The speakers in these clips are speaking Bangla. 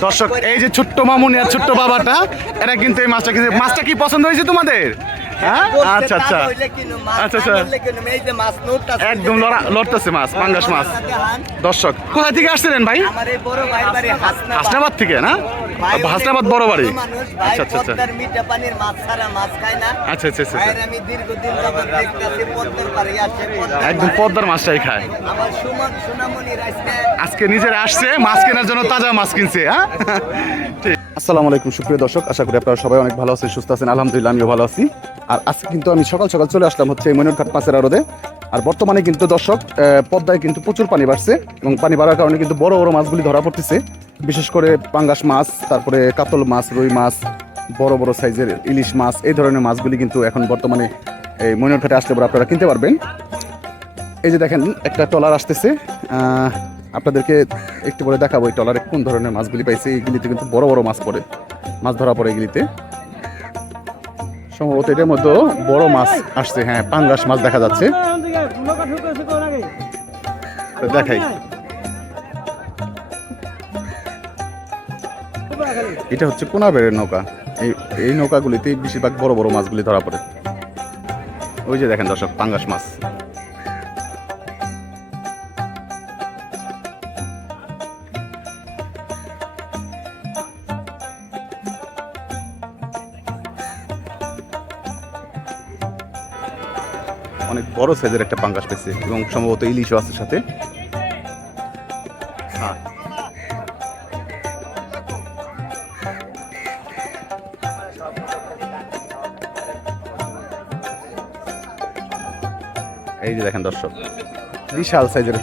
দর্শক এই যে ছোট্ট মামুনি আর ছোট্ট বাবাটা এরা কিন্তু এই মাছটা কিন্তু মাছটা কি পছন্দ হয়েছে তোমাদের? হ্যাঁ? আচ্ছা আচ্ছা। লড়তেছে মাছ আচ্ছা, আচ্ছা। পাঙ্গাস মাছ। দর্শক কোথা থেকে আসছিলেন ভাই? হাসনাবাদ। থেকে না? আচ্ছা, হাসনাবাদ বড় বাড়ি। আচ্ছা আচ্ছা আচ্ছা। আচ্ছা একদম পদ্মার মাছটাই খায়। আজকে নিজের আসছে মাছ কেনার জন্য তাজা মাছ কিনছে হ্যাঁ? আসসালামু আলাইকুম, সুপ্রিয় দর্শক, আশা করি আপনারা সবাই অনেক ভালো আছেন, সুস্থ আছেন, আলহামদুলিল্লাহ, আমিও ভালো আছি। আর আজকে কিন্তু আমি সকাল সকাল চলে আসলাম হচ্ছে মইনুরঘাট পাশের আরোদে আর বর্তমানে কিন্তু দর্শক পদ্মায় কিন্তু প্রচুর পানি বাড়ছে এবং পানি বাড়ার কারণে কিন্তু বড় বড় মাছগুলি ধরা পড়তেছে। বিশেষ করে পাঙ্গাস মাছ, তারপরে কাতল মাছ, রুই মাছ, বড় বড় সাইজের ইলিশ মাছ, এই ধরনের মাছগুলি কিন্তু এখন বর্তমানে এই মইনুরঘাটে আসলে পরে আপনারা কিনতে পারবেন। এই যে দেখেন, একটা টলার আসতেছে আপনাদেরকে একটু পরে দেখাবো এই টলারে কোন ধরনের মাছগুলি পাইছে। এইগুলিতে কিন্তু বড় বড় মাছ পড়ে। মাছ ধরা পড়ে এগুলিতে সম্ভবত এটার মধ্যে বড় মাছ আসছে হ্যাঁ পাঙ্গাস মাছ দেখা যাচ্ছে। দেখাই। এটা হচ্ছে কোনাবেড়ের নৌকা। এই এই নৌকাগুলিতে বেশিরভাগ বড় বড় মাছগুলি ধরা পড়ে। ওই যে দেখেন দর্শক, পাঙ্গাস মাছ। বড় সাইজের একটা পাঙ্গাস পেয়েছে এবং সম্ভবত ইলিশও আছে সাথে। হ্যাঁ। এই যে দেখেন দর্শক বিশাল সাইজের।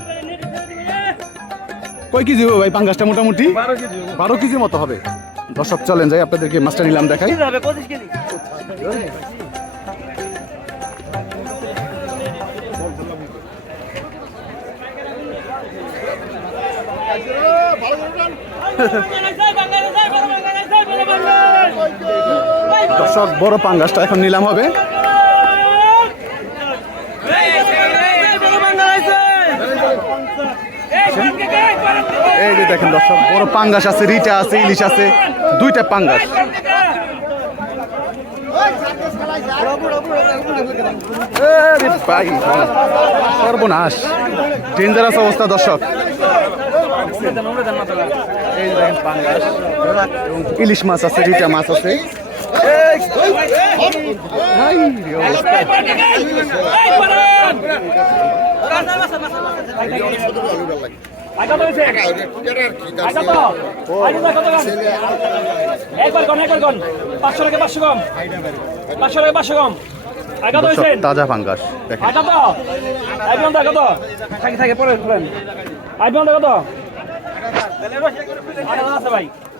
কয় কেজি ভাই পাঙ্গাসটা মোটামুটি? বারো কেজির মতো হবে। দর্শক চলেন যাই আপনাদেরকে মাছটা নিলাম দেখাই। দর্শক, বড় পাঙ্গাসটা এখন নিলাম হবে। এই যে দেখেন দর্শক, বড় পাঙ্গাস আছে, রিটা আছে, ইলিশ আছে, দুইটা পাঙ্গাস। সর্বনাশ। ডেঞ্জারাস অবস্থা দর্শক। ইলিশ মাছ আছে রিটা মাছ আছে। পাঁচশো টাকা পাঁচশো কম কম তাজা পাঙ্গাস দেখেন কত আইফোনটা থাকে কত তাহলে ভাই।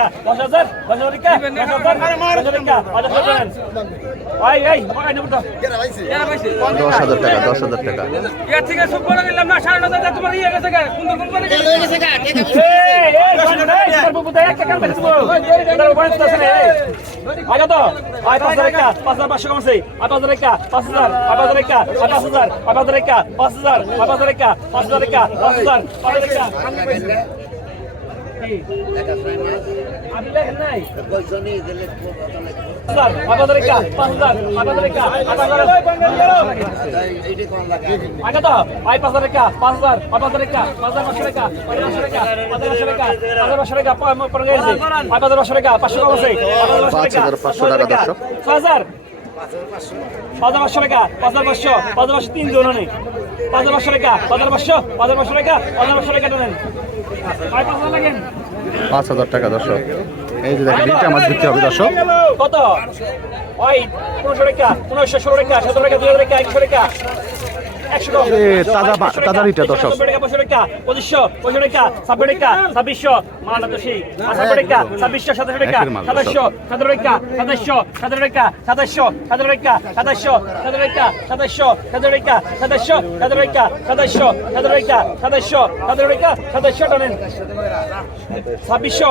টাকা দশ হাজার দশ হাজার টাকা দশ হাজার টাকা হাজার দশ হাজার টাকা পাঁচ হাজার টাকা। পাঁচ হাজার পাঁচশো হাজার পাঁচ হাজার। পাঁচ হাজার পাঁচ হাজার। পাঁচ হাজার পাঁচ হাজার। পাঁচ পাঁচশো টাকা পাঁচশো পাঁচ হাজার পাঁচশো টাকা দর্শক। হাজার পাঁচ হাজার পাঁচশো টাকা পাঁচ পাঁচশো পাঁচ পাঁচশো তিন জন নেই পাঁচ পাঁচশো টাকা পাঁচ হাজার পাঁচশো পাঁচ পাঁচশো টাকা পাঁচ পাঁচশো টাকা নেন পাঁচ হাজার লাগেন পাঁচ হাজার টাকা, দর্শক। এই যে দেখেন এইটা মাছ বিক্রি হবে, দর্শক। কত? ওই, পনেরোশো টাকা, পনেরোশো ষোলো টাকা, সতেরো টাকা, দুই হাজার টাকা, একশো টাকা। তাজা তাজা রিটা দর্শক। পঁচিশশো পঁয়ষট্টি টাকা ছাব্বিশ টাকা ছাব্বিশশো মালটা তো সেই ছাব্বিশ টাকা ছাব্বিশশো সাতাশো টাকা সাতাশশো সতেরো টাকা সাতাশশো সতেরো টাকা সাতাশশো সতেরো টাকা সাতাশশো সতেরো টাকা সাতাশশো সতেরো টাকা সাতাশশো সতেরো টাকা সাতাশশো সতেরো টাকা সাতাশশো সতেরো টাকা সাতাশশো টানেন। ছাব্বিশশো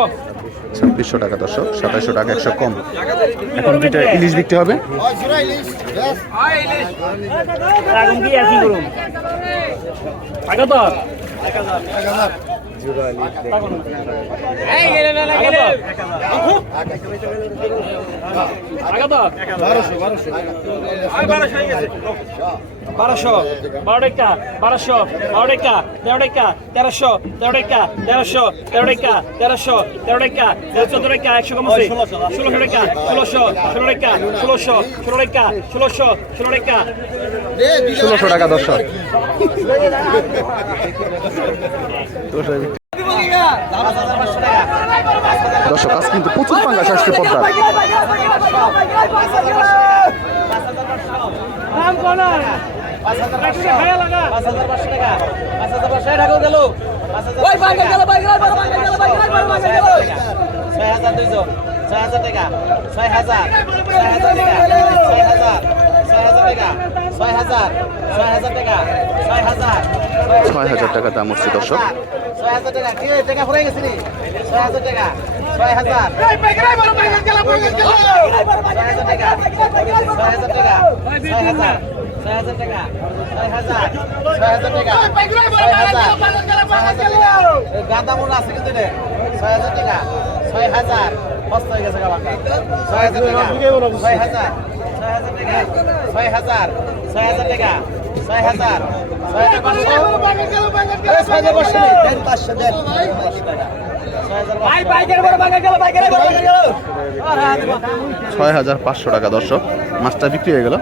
ছাব্বিশশো টাকা দর্শক। সাতাশশো টাকা একশো কম। এখন যেটা ইলিশ বিক্রি হবে। বারোশো বারো টাকা বারোশো বারো টাকা তেরো টাকা তেরোশো তেরো টাকা তেরোশো তেরো টাকা তেরোশো তেরো টাকা তেরো চোদ্দ টাকা একশো টাকা দর্শক দর্শক আজ কিন্তু প্রচুর পাঙ্গাস আসছে পদ্মার ছয় হাজার দুইজন ছয় হাজার টাকা ছয় হাজার ছয় হাজার টাকা ছয় হাজার ছয় হাজার টাকা ছয় হাজার ছয় হাজার টাকা ছয় হাজার ছয় হাজার টাকা দাম হচ্ছে দর্শক গাঁদা মনে আছে কিন্তু ছয় হাজার টাকা ছয় হাজার মস্ত হয়ে গেছে ছয় হাজার টাকা ছয় হাজার ছয় হাজার টাকা ছয় হাজার ছয় হাজার টাকা ছয় হাজার ছয় হাজার পাঁচশো টাকা দর্শক। মাছটা বিক্রি হয়ে গেল।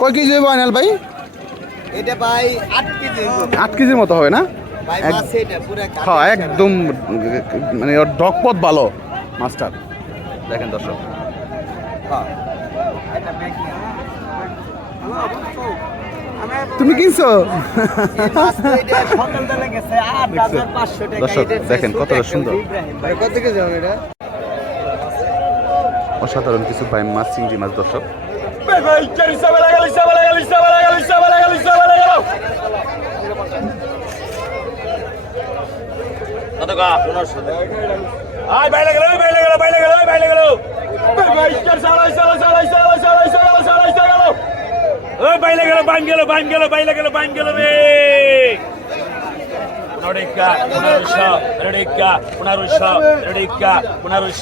কয় কেজি হবে আনাল ভাই? এটা ভাই আট কেজি আট কেজির মতো হবে না? হ্যাঁ একদম মানে ডকপথ ভালো মাছটার। দেখেন দর্শক। তুমি কিনছো? দর্শক, দেখেন কতটা সুন্দর। কত অসাধারণ কিছু ভাই মাছ চিংড়ি মাছ দর্শক। আয় বাইরে আয় বাইরে গেল বাইরে গেল বাইরে গেল বাইরে গেল। বাইরে গেল বাইম গেল বাইম গেল বাইরে গেল বাইম গেল রে। রেডিক্য পুনরুষ রেডিক্য পুনরুষ রেডিক্য পুনরুষ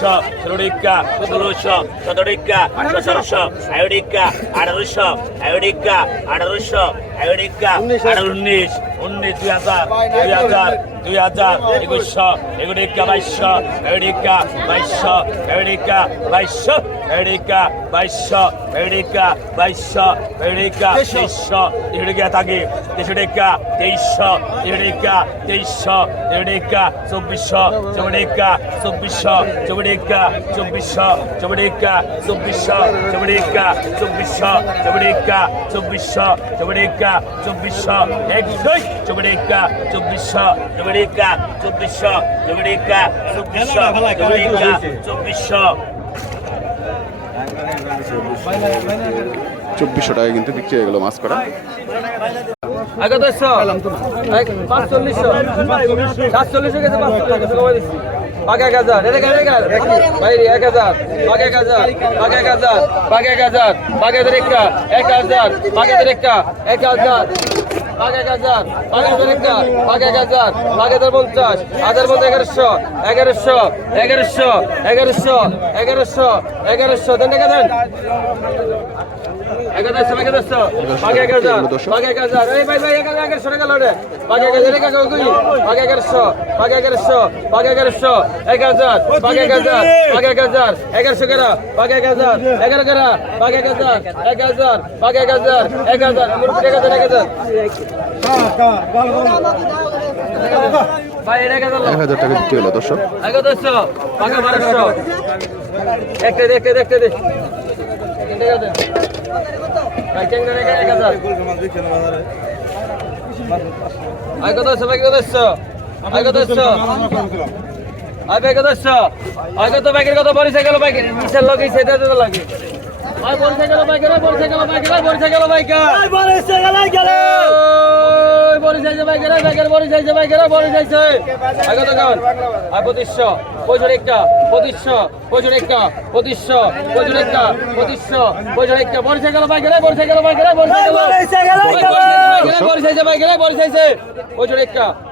রেডিক্য পুনরুষ সদরিক্য সদরুষ আয়োডিক্য আড়রুষ আয়োডিক্য আড়রুষ Adarunis, উনিশ দুই হাজার দুই হাজার দুই হাজার একুশশো এগুলিকা বাইশশো এগুলিকা বাইশশো এগুলিকা বাইশশো এগুলিকা বাইশশো এগুলিকা বাইশশো এগুলিকা তেইশশো এগুলিকা থাকি তেইশশো টিকা তেইশশো এগুলিকা তেইশশো এগুলিকা চব্বিশশো চব্বিশা চব্বিশশো চব্বিশা চব্বিশশো চব্বিশা চব্বিশশো চব্বিশা চব্বিশশো চব্বিশা চব্বিশশো চব্বিশা চব্বিশশো এক দুই চব্বিশা চব্বিশশো চব্বিশা চব্বিশশো চব্বিশা চব্বিশশো চব্বিশা চব্বিশশো। চব্বিশশো টাকা কিন্তু বিক্রি হয়ে গেল মাছ করা। পাঁচচল্লিশশো। সাতচল্লিশশো গেছে পাকে এক হাজার এটা কেন বাইরে এক হাজার পাকে এক হাজার পাকে এক হাজার পাকে এক হাজার পাকে একটা এক হাজার পাকে একটা এক হাজার পাকে এক হাজার পাকে একটা পাকে এক হাজার পাকে পঞ্চাশ হাজার মধ্যে এগারোশো এগারোশো এগারোশো এগারোশো এগারোশো এগারোশো দেন টাকা দেন এগারোশো এগারোশো পাকে এক হাজার পাকে এক হাজার এই ভাই ভাই এগারো এগারোশো টাকা লোডে পাকে এক হাজার এগারো দুই পাকে এগারোশো পাকে এগারোশো পাকে এগারোশো এক হাজার পাকে এক হাজার পাকে এক হাজার এগারোশো কেরা পাকে এক হাজার এগারো কেরা পাকে এক হাজার এক হাজার পাকে এক হাজার এক হাজার এক হাজার এক হাজার আগে তো বাইকের কথা বলিস গেল বাইকের। মিশার সেটা লাগে? ভাই বলছে গেল ভাই গেল বলছে গেল ভাই গেল বলছে গেল ভাই গেল বলছে গেল গেল। বলছে যে ভাই গেল ভাই গেল বলছে যে ভাই গেল বলছে আগে তো গান আর 2500 পঁচিশশো একটা পঁচিশশো পঁচিশ একটা পঁচিশশো বলিস গেল বলিস গেল বাইকের বলিস গেল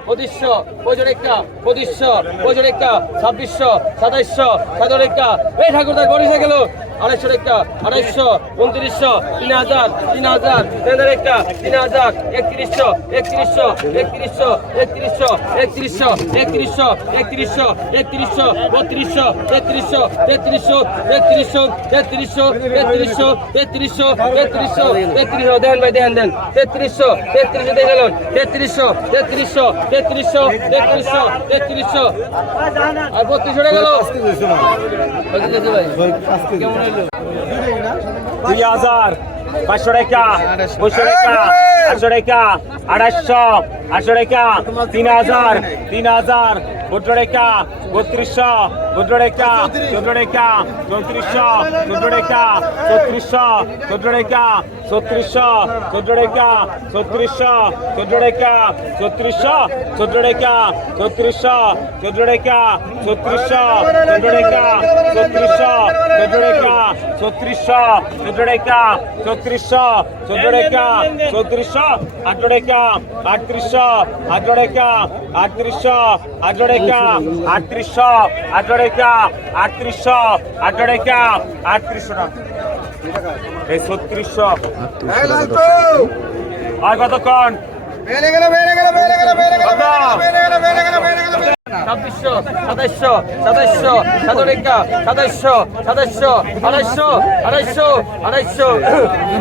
পঁচিশশো পঁচিশশো ছাব্বিশশো সাতাইশশো এই আড়াইশো একটা আড়াইশো উনত্রিশশো তিন হাজার তিন হাজার। তিন হাজার একটা তিন হাজার একত্রিশশো একত্রিশশো একত্রিশশো একত্রিশশো একত্রিশশো একত্রিশশো একত্রিশশো একত্রিশশো বত্রিশশো তেত্রিশশো তেত্রিশশো তেত্রিশশো তেত্রিশশো তেত্রিশশো তেত্রিশশো তেত্রিশশো তেত্রিশশো দেন ভাই দেন দেন তেত্রিশশো তেত্রিশশো দেখে গেলেন তেত্রিশশো তেত্রিশশো তেত্রিশশো তেত্রিশশো তেত্রিশশো আর বত্রিশশো গেল দুই হাজার পাঁচশো টাকা পঁচিশশো টাকা আটশো টাকা আড়াইশো আটশো টাকা তিন হাজার তিন হাজার চোদ্দ টাকা বত্রিশশো চোদ্দ টাকা চোদ্দ টাকা চৌত্রিশশো চোদ্দ টাকা চৌত্রিশশো চোদ্দ টাকা ছত্রিশশো চোদ্দ টাকা ছত্রিশশো চোদ্দ টাকা ছত্রিশশো চোদ্দ টাকা ছত্রিশশো চোদ্দ টাকা ছত্রিশশো চোদ্দ টাকা ছত্রিশশো চোদ্দ টাকা ছত্রিশশো চোদ্দ টাকা ছত্রিশশো চোদ্দ টাকা চৌত্রিশশো আটত্রিশশো আটরোডেকাম আটত্রিশশো আটরোডেকাম আটত্রিশশো আটরোডেকাম আটত্রিশশো আটরোডেকাম আটত্রিশশো আটরোডেকাম আটত্রিশশো টাকা এই ছত্রিশশো আর কতক্ষণ ছাব্বিশশো সাতাইশশো সাতাইশশো সাতরেকা সাতাইশশো সাতাইশশো আড়াইশো আড়াইশো আড়াইশো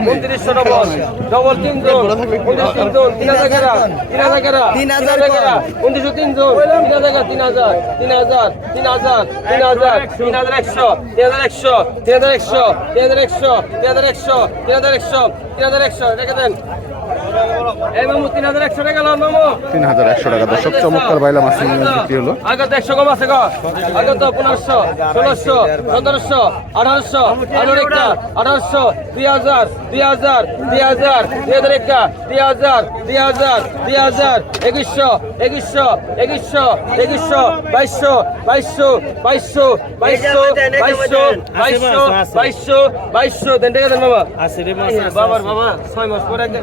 উনত্রিশশো ডবল ডবল তিন জন উনত্রিশ তিন জন তিন হাজার গেরা তিন হাজার গেরা তিন হাজার গেরা উনত্রিশশো তিন জন তিন হাজার গেরা তিন হাজার তিন হাজার তিন হাজার তিন হাজার তিন হাজার একশো তিন হাজার একশো তিন হাজার একশো তিন হাজার একশো তিন হাজার একশো তিন হাজার একশো তিন হাজার একশো রেখে দেন তিন হাজার একশো লাল মামু তিন হাজার একশো টাকা দর্শক চমৎকার বাইলা মাছ বিক্রি হলো। আগে তো একশো কম আছে গো। আগে তো পনেরোশো ষোলোশো সতেরোশো আঠারোশো আঠারো একটা আঠারোশো দুই হাজার দুই হাজার দুই হাজার দুই হাজার একটা দুই হাজার দুই হাজার দুই হাজার একুশশো একুশশো একুশশো একুশশো বাইশশো বাইশশো বাইশশো বাইশশো বাইশশো বাইশশো বাইশশো বাইশশো। দেন টাকা দেন বাবা বাবার বাবা ছয় মাস পরে একদিন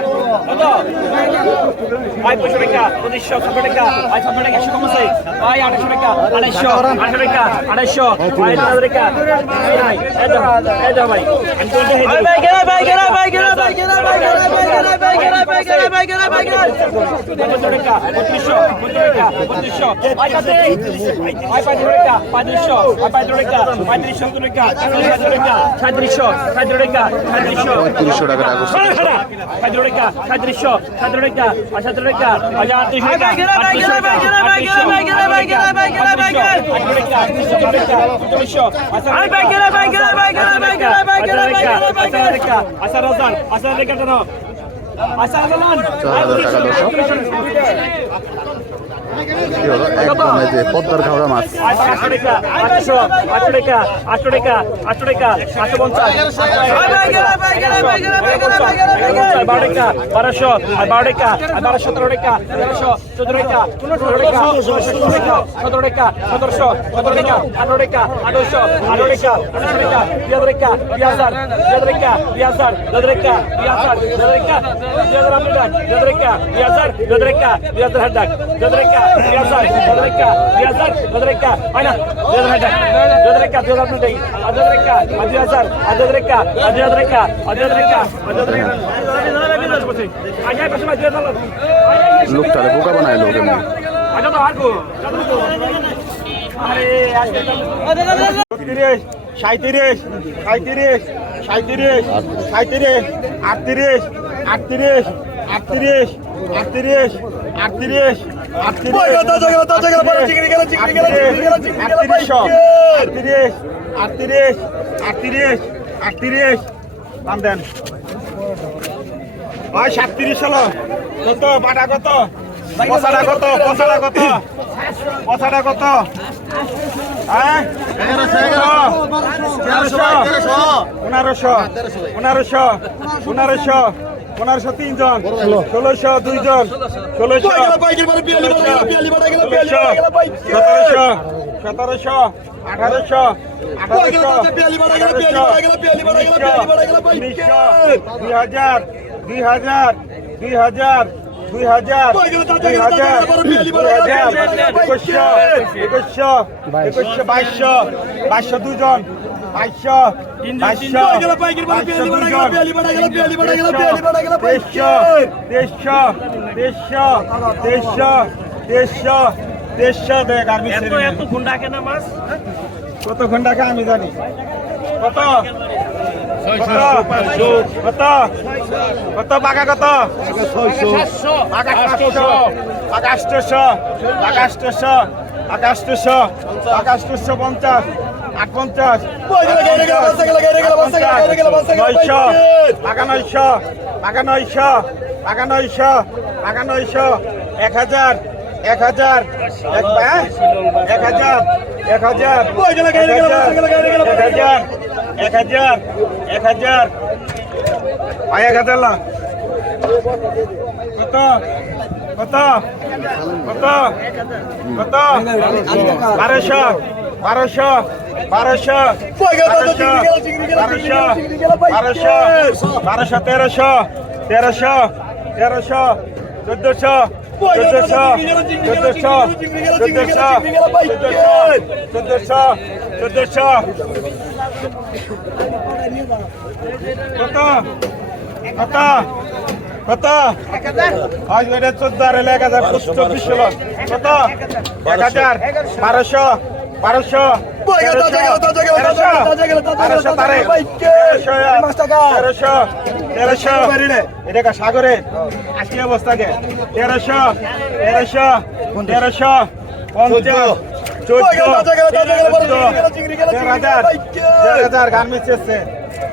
কত ভাই পঁচিশশো টাকা পঁচিশশো ছাপ্পান্ন টাকা ভাই ছাপ্পান্ন টাকা একশো কমাচ্ছে ভাই আঠাশশো টাকা আড়াইশো আঠাশো টাকা আড়াইশো ভাই দু হাজার টাকা ভাই পঁয়ত্রিশশো টাকা সাদৃশ্য সতেরো টাকা সতেরো টাকা হাজার আটত্রিশ টাকা আটত্রিশ টাকা আসার হাজার আসার রেখা কেন আসার হাজার একদম এই যে পদ্মার ঘাওড়া মাছ আটশো আটশো টাকা আটশো টাকা আটশো টাকা আটশো পঞ্চাশ বারো টাকা বারোশো আর বারো টাকা আর বারো সতেরো টাকা তেরোশো চোদ্দ টাকা পনেরো টাকা সতেরো টাকা সতেরোশো সতেরো টাকা আঠারো টাকা আঠারোশো আঠারো টাকা আঠারো টাকা দুই হাজার টাকা দুই হাজার দুই হাজার টাকা দুই হাজার দুই হাজার টাকা দুই হাজার দুই হাজার দুই হাজার দুই হাজার দুই হাজার দুই হাজার দুই হাজার দুই হাজার দুই হাজার লোকটা বোকা বানায় লোক সাঁত্রিশ সাঁত্রিশ সাঁত্রিশ সাঁত্রিশ আটত্রিশ আটত্রিশ আটত্রিশ আটত্রিশ আটত্রিশ আটত্রিশ আটত্রিশ আটত্রিশ দাম দেন ভাই সাতত্রিশ হলো কত বাটা কত পচাটা কত পচাটা কত পচাটা কত হ্যাঁ পনেরোশো পনেরোশো পনেরোশো পনেরোশো পনেরোশো তিনজন ষোলোশো দুইজন ষোলোশো সতেরোশো সতেরোশো আঠারোশো দুই হাজার দুই হাজার দুই হাজার দুই হাজার দুই হাজার দুই হাজার একুশশো একুশশো একুশশো বাইশশো বাইশশো দুজন কত ঘণ্টা কে আমি জানি। কত? কত? কত পাকা কত? আকাশ আকাশ আকাশ আকাশ পঞ্চাশ। পঞ্চাশ নয়শো বাঘা নয়শো বাঘা নয়শো বাঘা নয়শো বাঘা নয়শো এক হাজার এক হাজার এক হাজার এক হাজার এক হাজার এক হাজার এক হাজার এক হাজার না। কত? কত? কত? কত? বারোশো বারোশো বারোশো বারোশো বারোশো তেরোশো তেরোশো তেরোশো চোদ্দশো চোদ্দশো চোদ্দশো চোদ্দশো চোদ্দশো চোদ্দশো কত কত কত আজ বেড়ে চোদ্দ আর এলে এক হাজার চব্বিশ ষোলো কত এক হাজার বারোশো বারোশো এটা সাগরে আশি অবস্থাকে তেরোশো তেরোশো তেরোশো পঞ্চাশ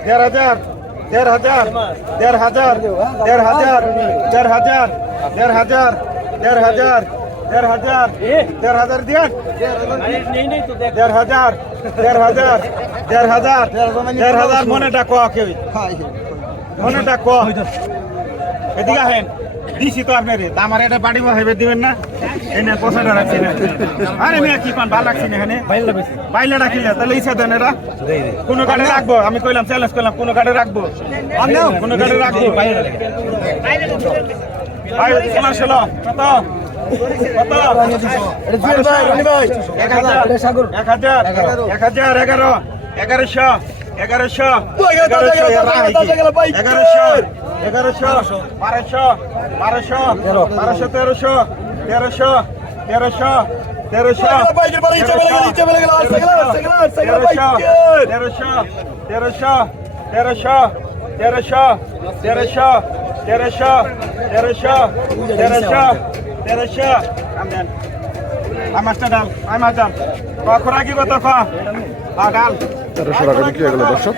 দেড় হাজার দেড় হাজার দেড় হাজার দেড় হাজার দেড় হাজার দেড় হাজার দেড় হাজার দেড় হাজার দেড় হাজার দিয়ান। দেড় হাজার দেড় হাজার দেড় হাজার দেড় হাজার মনে ডাকো কেউ মনে ডাকো এদিকে আহেন। দিছি তো আপনার। আমার এটা বাড়ি হেবে দিবেন না? এনে পয়সাটা রাখছি না। আরে মেয়ে কি পান? ভালো রাখছি না এখানে। বাইলে রাখিলে তাহলে ইচ্ছা দেন এরা কোনো কার্ডে রাখব? আমি কইলাম চ্যালেঞ্জ করলাম কোনো কার্ডে রাখব? কোনো কার্ডে রাখব? ভাই তোমার ষোলো কত? এগারো এগারোশো এগারোশো এগারোশো এগারোশো বারোশো বারোশো বারোশো তেরোশো তেরোশো তেরোশো তেরোশো তেরোশো তেরোশো তেরোশো তেরোশো তেরোশো তেরোশো তেরোশো তেরোশো তেরোশো। আমারটা ডাল আমার ডাল। খোরাকি কত খা ডাল। তেরোশো টাকা বিক্রি হয়ে দর্শক।